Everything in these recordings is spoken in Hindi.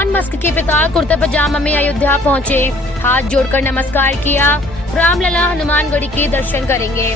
इलॉन मस्क के पिता कुर्ता पजामा में अयोध्या पहुंचे, हाथ जोड़कर नमस्कार किया। रामलला हनुमानगढ़ी के दर्शन करेंगे।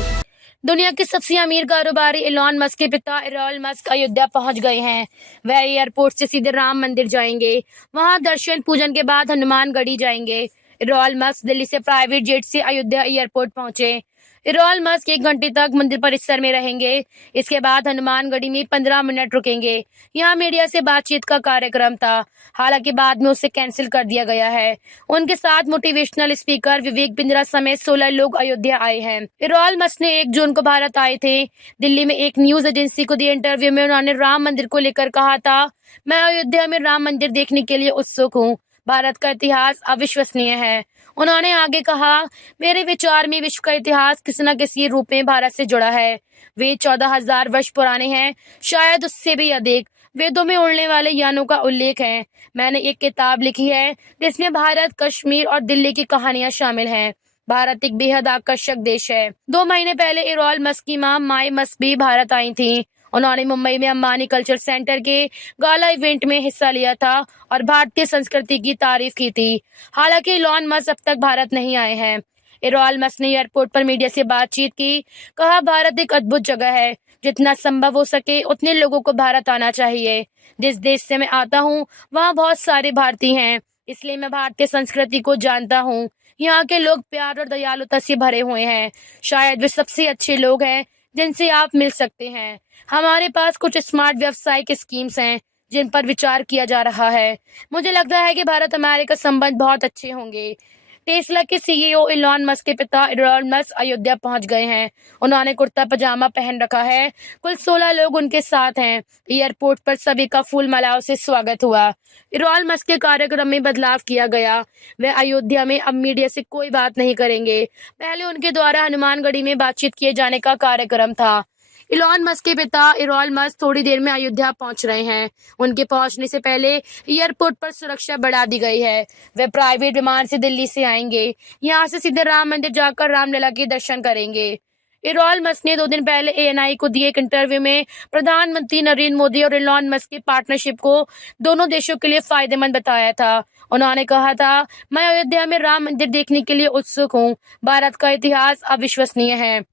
दुनिया के सबसे अमीर कारोबारी इलॉन मस्क के पिता इलॉन मस्क अयोध्या पहुंच गए हैं। वह एयरपोर्ट से सीधे राम मंदिर जाएंगे। वहां दर्शन पूजन के बाद हनुमानगढ़ी जाएंगे। इलॉन मस्क दिल्ली से प्राइवेट जेट से अयोध्या एयरपोर्ट पहुंचे। इलॉन मस्क 1 घंटे तक मंदिर परिसर में रहेंगे। इसके बाद हनुमानगढ़ी में 15 मिनट रुकेंगे। यहाँ मीडिया से बातचीत का कार्यक्रम था, हालांकि बाद में उसे कैंसिल कर दिया गया है। उनके साथ मोटिवेशनल स्पीकर विवेक बिंद्रा समेत 16 लोग अयोध्या आए हैं। इलॉन मस्क ने 1 जून को भारत आए थे। दिल्ली में एक न्यूज एजेंसी को दिए इंटरव्यू में उन्होंने राम मंदिर को लेकर कहा था, मैं अयोध्या में राम मंदिर देखने के लिए उत्सुक हूँ। भारत का इतिहास अविश्वसनीय है। उन्होंने आगे कहा, मेरे विचार में विश्व का इतिहास किसी न किसी रूप में भारत से जुड़ा है। वे 14,000 वर्ष पुराने हैं, शायद उससे भी अधिक। वेदों में उड़ने वाले यानों का उल्लेख है। मैंने एक किताब लिखी है जिसमें भारत, कश्मीर और दिल्ली की कहानियां शामिल हैं। भारत एक बेहद आकर्षक देश है। 2 महीने पहले इलॉन मस्क की मां माई मस्क भी भारत आई थी। उन्होंने मुंबई में अंबानी कल्चर सेंटर के गाला इवेंट में हिस्सा लिया था और भारतीय संस्कृति की तारीफ की थी। हालांकि इलॉन मस्क अब तक भारत नहीं आए हैं। इलॉन मस्क ने एयरपोर्ट पर मीडिया से बातचीत की, कहा, भारत एक अद्भुत जगह है। जितना संभव हो सके उतने लोगों को भारत आना चाहिए। जिस देश से मैं आता हूँ वहाँ बहुत सारे भारतीय हैं, इसलिए मैं भारतीय संस्कृति को जानता हूँ। यहाँ के लोग प्यार और दयालुता से भरे हुए हैं। शायद वे सबसे अच्छे लोग हैं जिनसे आप मिल सकते हैं। हमारे पास कुछ स्मार्ट व्यावसायिक स्कीम्स हैं जिन पर विचार किया जा रहा है। मुझे लगता है कि भारत अमेरिका संबंध बहुत अच्छे होंगे। टेस्ला के सीईओ इलॉन मस्क के पिता इलॉन मस्क अयोध्या पहुंच गए हैं। उन्होंने कुर्ता पजामा पहन रखा है। कुल 16 लोग उनके साथ हैं। एयरपोर्ट पर सभी का फूल मालाओं से स्वागत हुआ। इलॉन मस्क के कार्यक्रम में बदलाव किया गया। वे अयोध्या में अब मीडिया से कोई बात नहीं करेंगे। पहले उनके द्वारा हनुमानगढ़ी में बातचीत किए जाने का कार्यक्रम था। इलॉन मस्क के पिता इलॉन मस्क थोड़ी देर में अयोध्या पहुंच रहे हैं। उनके पहुंचने से पहले एयरपोर्ट पर सुरक्षा बढ़ा दी गई है। वे प्राइवेट विमान से दिल्ली से आएंगे। यहां से सीधे राम मंदिर जाकर रामलला के दर्शन करेंगे। इलॉन मस्क ने 2 दिन पहले एएनआई को दिए एक इंटरव्यू में प्रधानमंत्री नरेंद्र मोदी और इलॉन मस्क की पार्टनरशिप को दोनों देशों के लिए फायदेमंद बताया था। उन्होंने कहा था, मैं अयोध्या में राम मंदिर देखने के लिए उत्सुक हूँ। भारत का इतिहास अविश्वसनीय है।